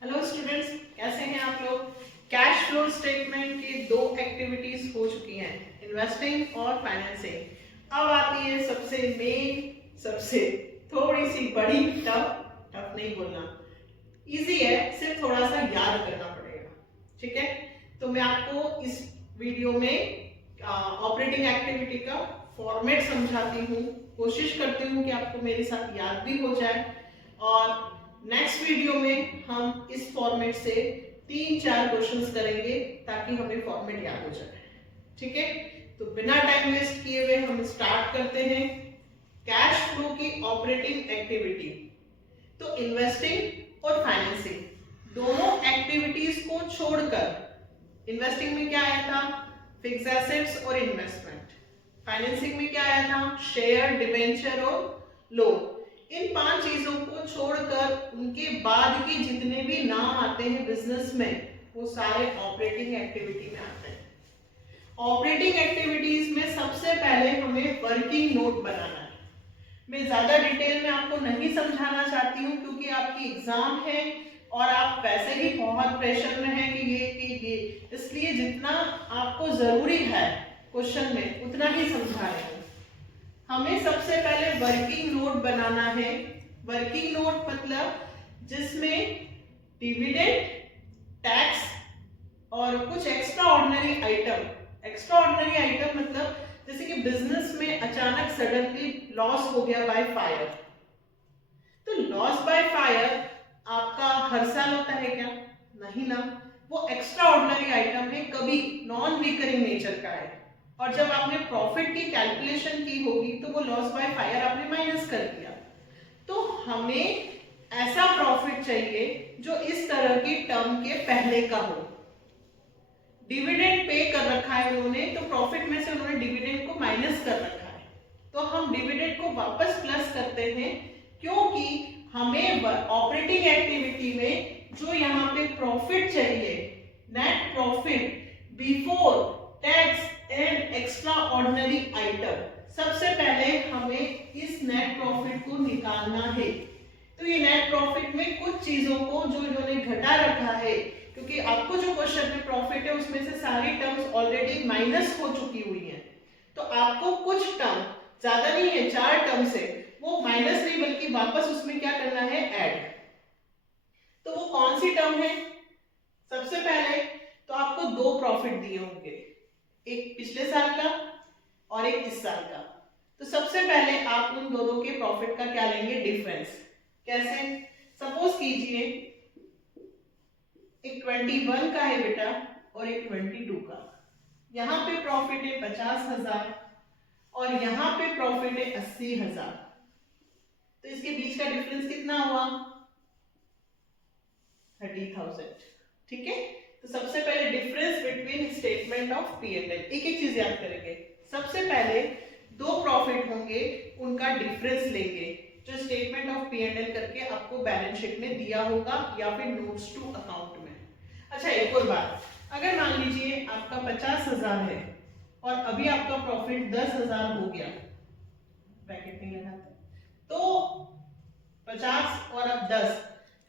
Hello students, कैसे हैं आप लोग। कैश फ्लो स्टेटमेंट की दो एक्टिविटीज हो चुकी हैं, इन्वेस्टिंग और फाइनेंसिंग। अब आती है सबसे मेन, सबसे थोड़ी सी बड़ी, टफ नहीं बोलना, इजी है, सिर्फ थोड़ा सा याद करना पड़ेगा। ठीक है, तो मैं आपको इस वीडियो में ऑपरेटिंग एक्टिविटी का फॉर्मेट समझाती हूँ, कोशिश करती हूँ कि आपको मेरे साथ याद भी हो जाए। और नेक्स्ट वीडियो में हम इस फॉर्मेट से 3-4 क्वेश्चंस करेंगे ताकि हमें फॉर्मेट याद हो जाए। ठीक है, तो बिना टाइम वेस्ट किए हुए हम स्टार्ट करते हैं कैश फ्लो की ऑपरेटिंग एक्टिविटी। तो इन्वेस्टिंग और फाइनेंसिंग दोनों एक्टिविटीज को छोड़कर, इन्वेस्टिंग में क्या आया था, फिक्स एसेट्स और इन्वेस्टमेंट। फाइनेंसिंग में क्या आया था, शेयर, डिबेंचर और लोन। इन 5 चीजों को छोड़कर उनके बाद के जितने भी नाम आते हैं बिजनेस में, वो सारे ऑपरेटिंग एक्टिविटी में आते हैं। ऑपरेटिंग एक्टिविटीज में सबसे पहले हमें वर्किंग नोट बनाना है। मैं ज्यादा डिटेल में आपको नहीं समझाना चाहती हूँ क्योंकि आपकी एग्जाम है और आप वैसे ही बहुत प्रेशर में हैं कि ये, इसलिए जितना आपको जरूरी है क्वेश्चन में उतना ही समझा रहे हैं। हमें सबसे पहले वर्किंग नोट बनाना है। वर्किंग नोट मतलब जिसमें डिविडेंड, टैक्स और कुछ extra ordinary item. Extra ordinary item मतलब जैसे कि बिजनेस में अचानक सडनली लॉस हो गया बाय फायर। तो लॉस बाय फायर आपका हर साल होता है क्या? नहीं ना, वो एक्स्ट्रा ऑर्डिनरी आइटम है, कभी नॉन रिकरिंग नेचर का है। और जब आपने प्रॉफिट की कैलकुलेशन की होगी तो वो लॉस बाय फायर आपने माइनस कर दिया। तो हमें ऐसा प्रॉफिट चाहिए जो इस तरह की टर्म के पहले का हो। डिविडेंड पे कर रखा है उन्होंने, तो प्रॉफिट में से उन्होंने डिविडेंड को माइनस कर रखा है, तो हम डिविडेंड को वापस प्लस करते हैं क्योंकि हमें ऑपरेटिंग एक्टिविटी में जो यहाँ पे प्रॉफिट चाहिए, net profit before tax and extraordinary item, सबसे पहले हमें इस नेट प्रॉफिट को निकालना है। तो ये नेट प्रॉफिट में कुछ चीजों को जो इन्होंने घटा रखा है, क्योंकि आपको जो क्वेश्चन में प्रॉफिट है उसमें से सारी टर्म्स ऑलरेडी माइनस हो चुकी हुई हैं, तो आपको कुछ टर्म, ज्यादा नहीं है, 4 टर्म्स है, वो माइनस नहीं बल्कि वापस उसमें क्या करना है, ऐड। तो वो कौन सी टर्म है? सबसे पहले तो आपको 2 प्रॉफिट दिए होंगे, एक पिछले साल का और एक इस साल का। तो सबसे पहले आप उन दोनों के प्रॉफिट का क्या लेंगे, डिफरेंस। कैसे? सपोज कीजिए एक 21 का है बेटा और एक 22 का। यहाँ पे प्रॉफिट है 50,000 और यहाँ पे प्रॉफिट है 80,000। तो इसके बीच का डिफरेंस कितना हुआ, 30,000। ठीक है, तो सबसे पहले difference between statement of P&L, एक एक चीज याद करेंगे। सबसे पहले 2 प्रॉफिट होंगे, उनका डिफरेंस लेंगे जो स्टेटमेंट ऑफ P&L करके आपको बैलेंस शीट में दिया होगा या फिर नोट्स टू अकाउंट में। अच्छा, एक और बात, अगर मान लीजिए आपका 50,000 है और अभी आपका प्रॉफिट 10,000 हो गया, ब्रैकेट नहीं लगाते, तो 50 और अब 10,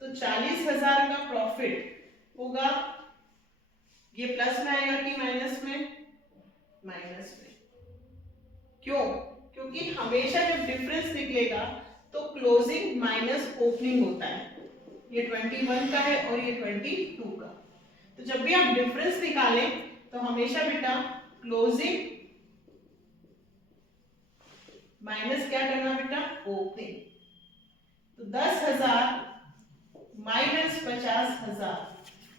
तो 40,000 का प्रॉफिट होगा। ये प्लस में आएगा कि माइनस में? माइनस में। क्यों? क्योंकि हमेशा जब डिफरेंस निकलेगा तो क्लोजिंग माइनस ओपनिंग होता है। ये 21 का है और ये 22 का, तो जब भी आप डिफरेंस निकालें तो हमेशा बेटा क्लोजिंग माइनस क्या करना बेटा, ओपनिंग। तो 10,000 माइनस 50,000,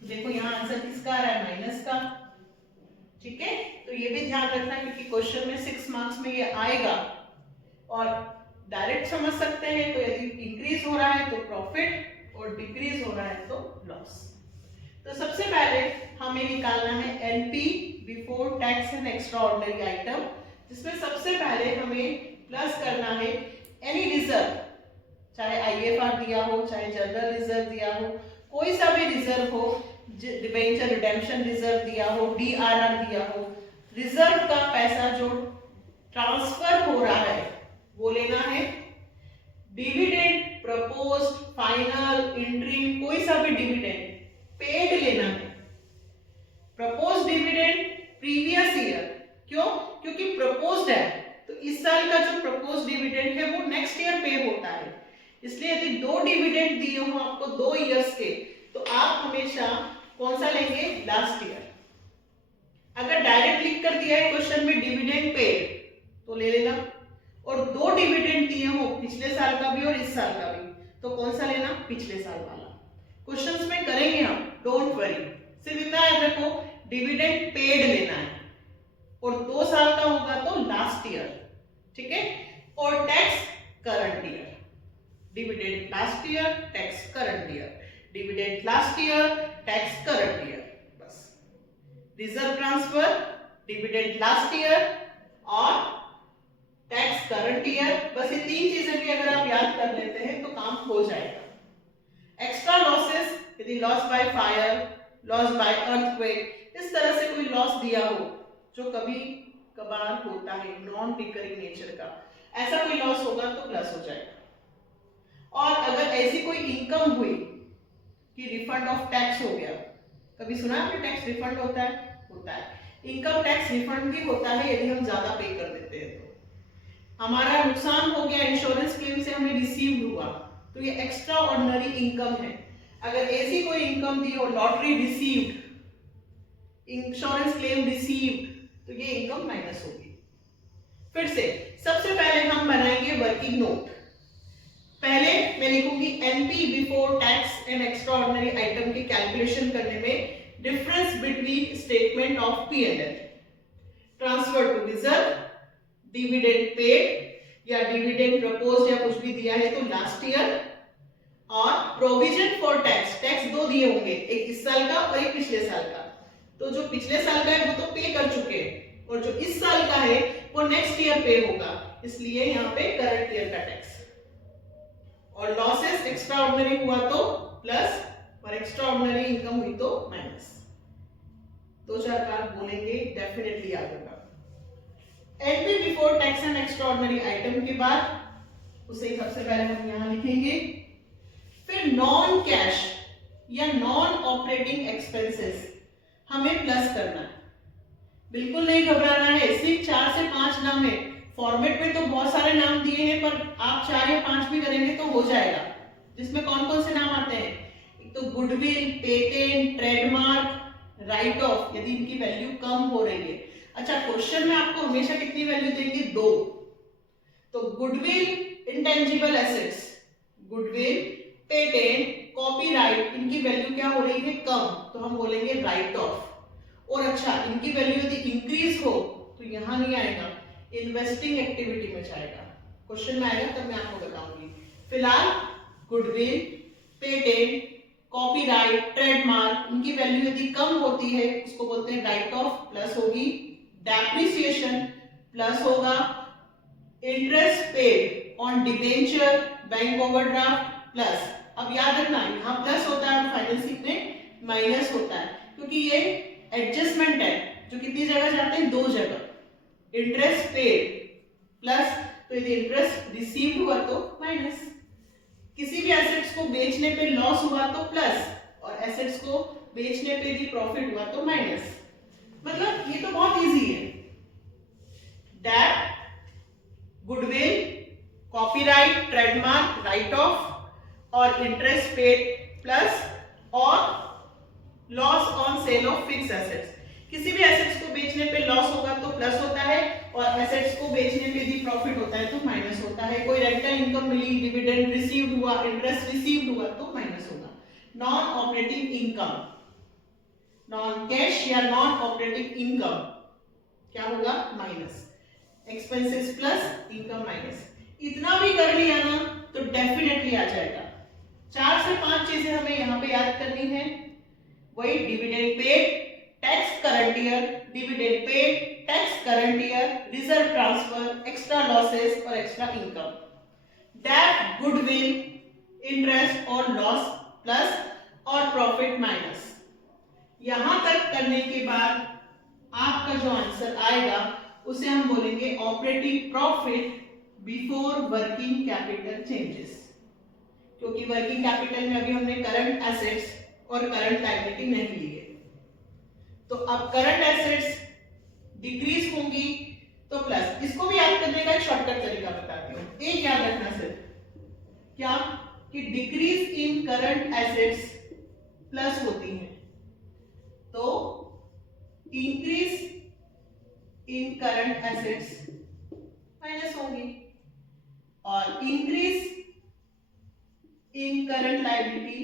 देखो यहाँ आंसर किसका आ रहा है, माइनस का। ठीक है, तो ये भी ध्यान रखना क्योंकि क्वेश्चन में 6 मार्क्स में ये आएगा और डायरेक्ट समझ सकते हैं। तो यदि इंक्रीज हो रहा है तो प्रॉफिट और डिक्रीज हो रहा है तो लॉस। तो सबसे पहले हमें निकालना है NP before tax and extraordinary item, जिसमें सबसे पहले हमें प्लस करना है एनी रिजर्व, चाहे आईएफआर दिया हो, चाहे जनरल रिजर्व दिया हो, कोई सा भी रिजर्व हो, डिबेंचर रिडेम्पशन रिजर्व दिया हो, डीआरआर दिया हो, रिजर्व का पैसा जो ट्रांसफर हो रहा है वो लेना है। डिविडेंड, प्रपोज्ड, फाइनल, इंट्रीम, कोई सा भी डिविडेंड पेड लेना है। प्रपोज डिविडेंड प्रीवियस ईयर, क्यों? क्योंकि प्रपोज्ड है, तो इस साल का जो प्रपोज डिविडेंड है वो नेक्स्ट ईयर पे होता है। इसलिए यदि 2 डिविडेंड दिए हो आपको 2 इयर्स के, तो आप हमेशा कौन सा लेंगे? Last year. अगर डायरेक्ट लिख कर दिया है क्वेश्चन में डिविडेंड पेड, तो ले लेना, और 2 डिविडेंड दिए हो पिछले साल का भी और इस साल का भी, तो कौन सा लेना? पिछले साल वाला। क्वेश्चंस में करेंगे हम, डोंट वरी। सिर्फ इतना याद रखो, डिविडेंड पेड लेना है, और 2 साल का होगा तो लास्ट ईयर, ठीक है? और tax current year. Dividend last year, tax current year, dividend last year, tax current year, बस। Reserve transfer, dividend last year और टैक्स करंट ईयर, बस ये 3 चीजें भी अगर आप याद कर लेते हैं तो काम हो जाएगा। एक्स्ट्रा लॉसेस, यदि loss by fire, loss by earthquake, इस तरह से कोई लॉस दिया हो जो कभी कभार होता है, नॉन रिकरिंग नेचर का, ऐसा कोई लॉस होगा तो प्लस हो जाएगा। और अगर ऐसी कोई इनकम हुई कि रिफंड ऑफ टैक्स हो गया, कभी सुना है आपने टैक्स रिफंड होता है? होता है। इनकम टैक्स रिफंड भी होता है यदि हम ज्यादा पे कर देते हैं तो। हमारा नुकसान हो गया, इंश्योरेंस क्लेम से हमें रिसीव हुआ, तो ये एक्स्ट्रा ऑर्डिनरी इनकम है। अगर ऐसी कोई इनकम दी हो, lottery received, insurance claim received, तो ये इनकम माइनस होगी। फिर से सबसे पहले हम बनाएंगे वर्किंग नोट। पहले मैं लिखूंगी NP before tax and extraordinary item की कैलकुलेशन करने में difference between statement of P and L, transfer to reserve, dividend paid या डिविडेंड प्रपोज या कुछ भी दिया है तो लास्ट ईयर, और प्रोविजन फॉर टैक्स, टैक्स 2 दिए होंगे, एक इस साल का और एक पिछले साल का। तो जो पिछले साल का है वो तो पे कर चुके हैं, और जो इस साल का है वो नेक्स्ट ईयर पे होगा, इसलिए यहाँ पे करंट ईयर का टैक्स। और लॉसेस एक्स्ट्रा ऑर्डिनरी हुआ तो प्लस, और एक्स्ट्रा ऑर्डिनरी इनकम हुई तो माइनस। 2-4 बार बोलेंगे, डेफिनेटली याद होगा। NP before tax and extraordinary item के बाद उसे सबसे पहले हम यहाँ लिखेंगे। फिर नॉन कैश या नॉन ऑपरेटिंग एक्सपेंसेस हमें प्लस करना है। बिल्कुल नहीं घबराना है, सिर्फ 4 से 5 नाम है। फॉर्मेट में तो बहुत सारे नाम दिए हैं, पर आप 4 या 5 भी करेंगे तो हो जाएगा। जिसमें कौन कौन से नाम आते हैं? एक तो goodwill, patent, trademark, write of, यदि इनकी वैल्यू कम हो रही है। अच्छा, क्वेश्चन में आपको हमेशा कितनी वैल्यू देंगे? 2। तो goodwill, intangible assets, goodwill, patent, copyright, इनकी वैल्यू क्या हो रही है? कम, तो हम बोलेंगे राइट ऑफ। और अच्छा, इनकी वैल्यू यदि इंक्रीज हो तो यहां नहीं आएगा, इन्वेस्टिंग एक्टिविटी में जाएगा। क्वेश्चन में आएगा तब मैं आपको बताऊंगी। फिलहाल गुडविल, पेटेंट, कॉपीराइट, ट्रेडमार्क, इनकी वैल्यू यदि कम होती है उसको बोलते हैं राइट ऑफ, प्लस होगी। डेप्रिसिएशन प्लस होगा। Interest paid on debenture, bank overdraft plus. अब याद रखना, यहाँ प्लस होता है और फाइनेंसिंग में माइनस होता है, क्योंकि ये एडजस्टमेंट है जो कितनी जगह जाते हैं? 2 जगह। इंटरेस्ट पेड प्लस, तो यदि इंटरेस्ट रिसीव्ड हुआ तो माइनस। किसी भी एसेट्स को बेचने पे लॉस हुआ तो प्लस, और एसेट्स को बेचने पे भी प्रॉफिट हुआ तो माइनस। मतलब ये तो बहुत इजी है। Debt, goodwill, copyright, trademark, write off और इंटरेस्ट पेड प्लस, और loss on sale of fix assets. किसी भी एसेट्स को बेचने पे लॉस होगा तो प्लस होता है, और एसेट्स को बेचने पे भी प्रॉफिट होता है तो माइनस होता है। कोई रेंटल इनकम मिली, डिविडेंड रिसीव्ड हुआ, इंटरेस्ट रिसीव्ड हुआ तो माइनस होगा। Non operating income, non cash या नॉन ऑपरेटिंग इनकम क्या होगा? Minus. Expenses plus, income minus. इतना भी कर लिया ना तो डेफिनेटली आ जाएगा। 4 से 5 चीजें हमें यहाँ पे याद करनी है, वही dividend paid, tax current year, dividend paid, tax current year, reserve transfer, extra losses और extra income, debt, goodwill, interest और लॉस प्लस, और प्रॉफिट माइनस। यहां तक करने के बाद आपका जो आंसर आएगा उसे हम बोलेंगे operating profit before working capital changes, क्योंकि वर्किंग कैपिटल में अभी हमने करंट एसेट्स और करंट लायबिलिटी नहीं लिए। तो अब करंट एसेट्स डिक्रीज होंगी तो प्लस। इसको भी याद करने का एक शॉर्टकट तरीका बताती हूँ, एक याद रखना सिर्फ, क्या कि decrease in current assets plus होती है, तो increase in current assets minus होंगी, और increase in current liability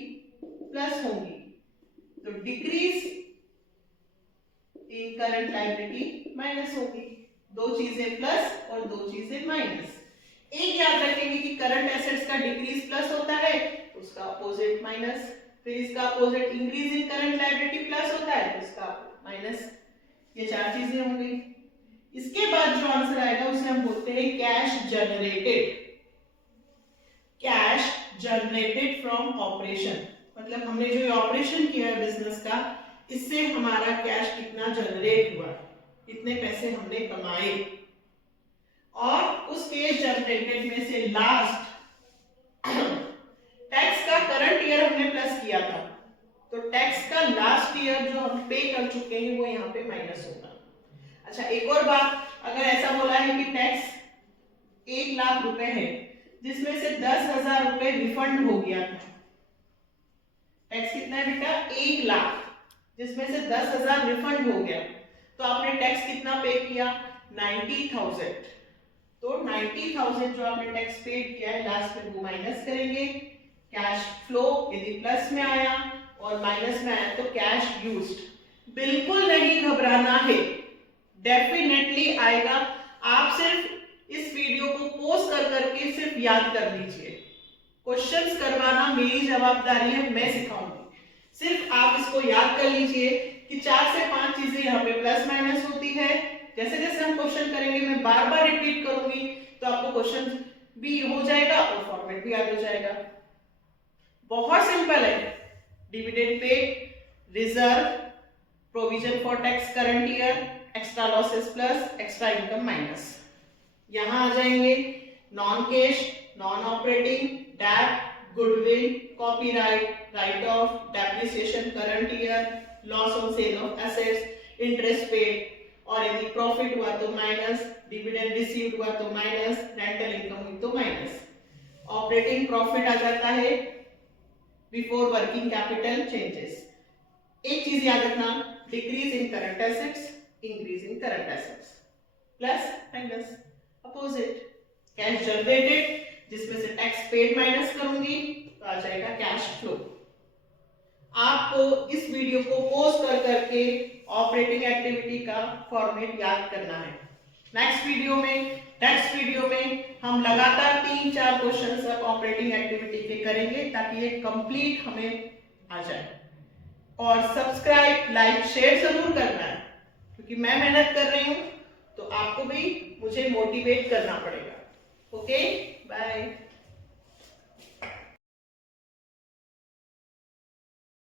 plus होंगी। तो decrease in current liability minus होगी। दो चीजें प्लस और दो चीजें माइनस। एक याद रखेंगे कि करंट एसेट्स का डिक्रीज प्लस होता है, उसका अपोजिट माइनस, फिर इसका opposite increase in current liability plus होता है, तो इसका माइनस। ये चार चीजें होंगी। इसके बाद जो आंसर आएगा उसे हम बोलते हैं cash generated. Cash generated from operation, मतलब हमने जो ऑपरेशन किया है बिजनेस का, इससे हमारा कैश कितना जनरेट हुआ, कितने पैसे हमने कमाए, और उस कैश जनरेटेड में से लास्ट टैक्स का करंट ईयर हमने प्लस किया था, तो टैक्स का लास्ट ईयर जो हम पे कर चुके हैं वो यहाँ पे माइनस होगा। अच्छा, एक और बात, अगर ऐसा बोला है कि टैक्स 1 लाख रुपए है जिसमें से 10,000 रुपए रिफंड हो गया था, टैक्स कितना है बेटा 1 लाख जिसमें से 10,000 रिफंड हो गया, तो आपने टैक्स कितना पे किया 90,000। तो 90,000 जो आपने टैक्स पेड किया है लास्ट में वो माइनस करेंगे। कैश फ्लो यदि प्लस में आया और माइनस में आया तो कैश यूज्ड। बिल्कुल नहीं घबराना है, डेफिनेटली आएगा। आप सिर्फ इस वीडियो को पॉज कर करके सिर्फ याद कर लीजिए। क्वेश्चंस करवाना मेरी जवाबदारी है, मैं सिखाऊंगी। सिर्फ आप इसको याद कर लीजिए कि 4 से 5 चीजें यहाँ पे प्लस माइनस होती है। जैसे जैसे हम क्वेश्चन करेंगे मैं बार बार रिपीट करूंगी, तो आपको क्वेश्चन भी हो जाएगा और फॉर्मेट भी याद हो जाएगा। बहुत सिंपल है। Dividend paid, reserve, provision for tax current year, extra losses plus, extra income minus. यहां आ जाएंगे non cash, non operating, debt, goodwill, copyright, write off, depreciation current year, loss on sale of assets, interest paid, और यदि profit हुआ तो minus, dividend received हुआ तो minus, rental income हुई तो माइनस। ऑपरेटिंग प्रॉफिट आ जाता है बिफोर वर्किंग कैपिटल चेंजेस। एक चीज याद रखना, decrease in current assets, increase in current assets, plus minus, opposite. Cash generated जिसमें से टैक्स पेड माइनस करूंगी तो आ जाएगा कैश फ्लो। आपको इस वीडियो को पॉज कर करके ऑपरेटिंग एक्टिविटी का फॉर्मेट याद करना है। नेक्स्ट वीडियो में हम लगातार 3-4 क्वेश्चंस अब ऑपरेटिंग एक्टिविटी के करेंगे ताकि ये कंप्लीट हमें आ जाए। और सब्सक्राइब, लाइक, शेयर जरूर करना है, क्योंकि मैं मेहनत कर रही हूं तो आपको भी मुझे मोटिवेट करना पड़ेगा। Okay, bye.